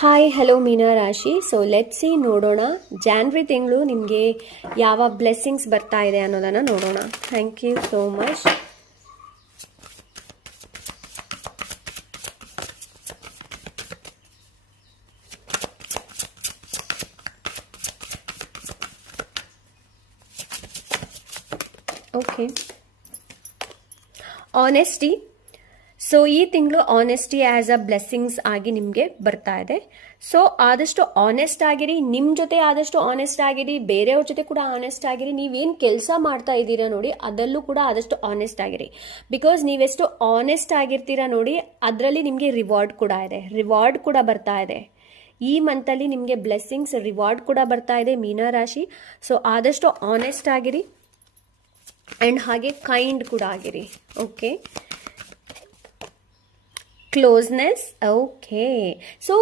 Hi hello ಮೀನಾ ರಾಶಿ. So let's see, ನೋಡೋಣ ಜಾನ್ವರಿ ತಿಂಗಳು ನಿಮಗೆ ಯಾವ ಬ್ಲೆಸ್ಸಿಂಗ್ಸ್ ಬರ್ತಾ ಇದೆ ಅನ್ನೋದನ್ನು ನೋಡೋಣ. Thank you so much. Okay, honesty. So ಈ ತಿಂಗಳು ಆನೆಸ್ಟಿ ಆ್ಯಸ್ ಅ ಬ್ಲೆಸ್ಸಿಂಗ್ಸ್ ಆಗಿ ನಿಮಗೆ ಬರ್ತಾ ಇದೆ. ಸೊ ಆದಷ್ಟು ಆನೆಸ್ಟ್ ಆಗಿರಿ, ನಿಮ್ಮ ಜೊತೆ ಆದಷ್ಟು ಆನೆಸ್ಟ್ ಆಗಿರಿ, ಬೇರೆಯವ್ರ ಜೊತೆ ಕೂಡ ಆನೆಸ್ಟ್ ಆಗಿರಿ. ನೀವೇನು ಕೆಲಸ ಮಾಡ್ತಾ ಇದ್ದೀರಾ ನೋಡಿ, ಅದರಲ್ಲೂ ಕೂಡ ಆದಷ್ಟು ಆನೆಸ್ಟ್ ಆಗಿರಿ. ಬಿಕಾಸ್ ನೀವೆಷ್ಟು ಆನೆಸ್ಟ್ ಆಗಿರ್ತೀರಾ ನೋಡಿ, ಅದರಲ್ಲಿ ನಿಮಗೆ ರಿವಾರ್ಡ್ ಕೂಡ ಇದೆ, ರಿವಾರ್ಡ್ ಕೂಡ ಬರ್ತಾ ಇದೆ. ಈ ಮಂತಲ್ಲಿ ನಿಮಗೆ ಬ್ಲೆಸ್ಸಿಂಗ್ಸ್, ರಿವಾರ್ಡ್ ಕೂಡ ಬರ್ತಾ ಇದೆ ಮೀನಾ ರಾಶಿ. ಸೊ ಆದಷ್ಟು ಆನೆಸ್ಟ್ ಆಗಿರಿ ಆ್ಯಂಡ್ ಹಾಗೆ ಕೈಂಡ್ ಕೂಡ ಆಗಿರಿ. Okay, closeness. ಓಕೆ, ಸೊ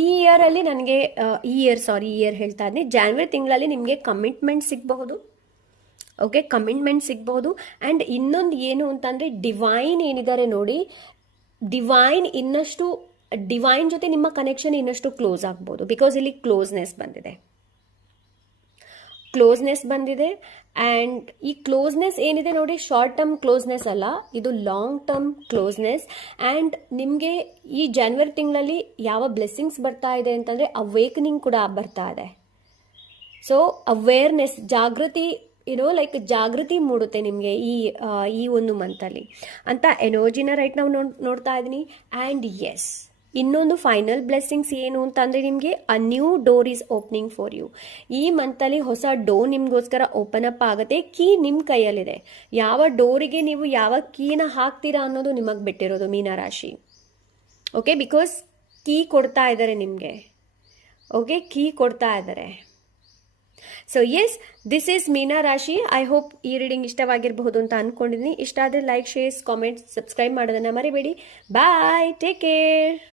ಈ ಇಯರಲ್ಲಿ ನನಗೆ ಈ ಇಯರ್ ಹೇಳ್ತಾ ಇದ್ದೀನಿ, ಜಾನ್ವರಿ ತಿಂಗಳಲ್ಲಿ ನಿಮಗೆ ಕಮಿಟ್ಮೆಂಟ್ ಸಿಗಬಹುದು. ಓಕೆ, ಕಮಿಟ್ಮೆಂಟ್ ಸಿಗಬಹುದು. ಆ್ಯಂಡ್ ಇನ್ನೊಂದು ಏನು ಅಂತಂದರೆ, ಡಿವೈನ್ ಏನಿದ್ದಾರೆ ನೋಡಿ, ಡಿವೈನ್ ಜೊತೆ ನಿಮ್ಮ ಕನೆಕ್ಷನ್ ಇನ್ನಷ್ಟು ಕ್ಲೋಸ್ ಆಗ್ಬೋದು. ಬಿಕಾಸ್ ಇಲ್ಲಿ ಕ್ಲೋಸ್ನೆಸ್ ಬಂದಿದೆ. ಆ್ಯಂಡ್ ಈ ಕ್ಲೋಸ್ನೆಸ್ ಏನಿದೆ ನೋಡಿ, ಶಾರ್ಟ್ ಟರ್ಮ್ ಕ್ಲೋಸ್ನೆಸ್ ಅಲ್ಲ, ಇದು ಲಾಂಗ್ ಟರ್ಮ್ ಕ್ಲೋಸ್ನೆಸ್. ಆ್ಯಂಡ್ ನಿಮಗೆ ಈ ಜಾನ್ವರಿ ತಿಂಗಳಲ್ಲಿ ಯಾವ ಬ್ಲೆಸ್ಸಿಂಗ್ಸ್ ಬರ್ತಾ ಇದೆ ಅಂತಂದರೆ, ಅವೇಕನಿಂಗ್ ಕೂಡ ಬರ್ತಾ ಇದೆ. ಸೊ ಅವೇರ್ನೆಸ್, ಜಾಗೃತಿ, ಜಾಗೃತಿ ಮೂಡುತ್ತೆ ನಿಮಗೆ ಈ ಒಂದು ಮಂತಲ್ಲಿ ಅಂತ ಎನರ್ಜಿನ ರೈಟ್ ನಾವು ನೋಡ್ತಾ ಇದ್ದೀನಿ. ಆ್ಯಂಡ್ ಎಸ್, ಇನ್ನೊಂದು ಫೈನಲ್ ಬ್ಲೆಸ್ಸಿಂಗ್ಸ್ ಏನು ಅಂತಂದರೆ, ನಿಮಗೆ a new door is opening for you. ಈ ಮಂತಲ್ಲಿ ಹೊಸ ಡೋರ್ ನಿಮಗೋಸ್ಕರ ಓಪನ್ ಅಪ್ ಆಗುತ್ತೆ. ಕೀ ನಿಮ್ಮ ಕೈಯಲ್ಲಿದೆ. ಯಾವ ಡೋರಿಗೆ ನೀವು ಯಾವ ಕೀನ ಹಾಕ್ತೀರಾ ಅನ್ನೋದು ನಿಮಗೆ ಬಿಟ್ಟಿರೋದು ಮೀನಾ ರಾಶಿ. ಓಕೆ, ಬಿಕಾಸ್ ಕೀ ಕೊಡ್ತಾ ಇದ್ದಾರೆ ನಿಮಗೆ. ಓಕೆ, ಕೀ ಕೊಡ್ತಾ ಇದ್ದಾರೆ. ಸೊ ಎಸ್, ದಿಸ್ ಈಸ್ ಮೀನಾ ರಾಶಿ. ಐ ಹೋಪ್ ಈ ರೀಡಿಂಗ್ ಇಷ್ಟವಾಗಿರಬಹುದು ಅಂತ ಅಂದ್ಕೊಂಡಿದ್ದೀನಿ. ಇಷ್ಟ ಆದರೆ ಲೈಕ್, ಶೇರ್, ಕಾಮೆಂಟ್, ಸಬ್ಸ್ಕ್ರೈಬ್ ಮಾಡೋದನ್ನು ಮರಿಬೇಡಿ. ಬಾಯ್, ಟೇಕ್ ಕೇರ್.